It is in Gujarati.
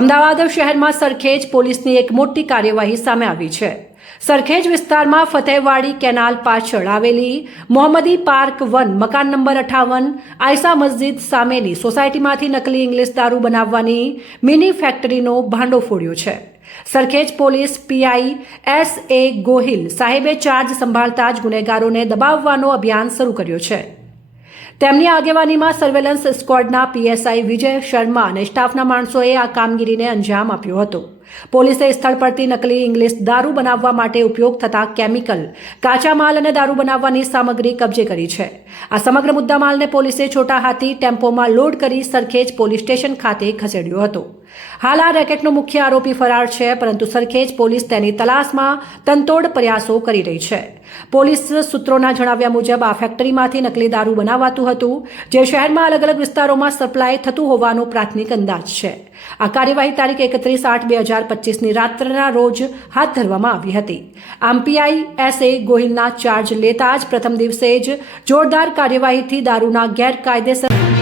અમદાવાદ શહેરમાં સરખેજ પોલીસની એક મોટી કાર્યવાહી સામે આવી છે। સરખેજ વિસ્તારમાં ફતેહવાડી કેનાલ પાછળ આવેલી મોહમ્મદી પાર્ક 1 મકાન નંબર 58 આયસા મસ્જિદ સામેની સોસાયટીમાંથી નકલી ઇંગ્લિશ દારૂ બનાવવાની મિની ફેક્ટરીનો ભાંડો ફોડ્યો છે। Sarkhej police PI S.A. Gohil સાહેબે ચાર્જ સંભાળતા જ ગુનેગારોને દબાવવાનો અભિયાન શરૂ કર્યો છે। તેમની આગેવાનીમાં સર્વેલન્સ સ્ક્વોડના પીએસઆઈ વિજય શર્મા અને સ્ટાફના માણસોએ આ કામગીરીને અંજામ આપ્યો હતો। પોલીસે સ્થળ પરથી નકલી ઇંગ્લિશ દારૂ બનાવવા માટે ઉપયોગ થતા કેમિકલ, કાચા માલ અને દારૂ બનાવવાની સામગ્રી કબજે કરી છે। આ સમગ્ર મુદ્દામાલને પોલીસે છોટા હાથી ટેમ્પોમાં લોડ કરી સરખેજ પોલીસ સ્ટેશન ખાતે ખસેડ્યો હતો। હાલ આ રેકેટનો મુખ્ય આરોપી ફરાર છે, પરંતુ સરખેજ પોલીસ તેની તલાશમાં તનતોડ પ્રયાસો કરી રહી છે। પોલીસ સૂત્રોના જણાવ્યા મુજબ આ ફેક્ટરીમાંથી નકલી દારૂ બનાવાતું હતું, જે શહેરમાં અલગ અલગ વિસ્તારોમાં સપ્લાય થતું હોવાનો પ્રાથમિક અંદાજ છે। આ કાર્યવાહી તારીખ 31/8/2025ની રાત્રના રોજ હાથ ધરવામાં આવી હતી। આમ પીઆઈ S.A. ગોહિલના ચાર્જ લેતા જ પ્રથમ દિવસે જ જોરદાર કાર્યવાહીથી દારૂના ગેરકાયદેસર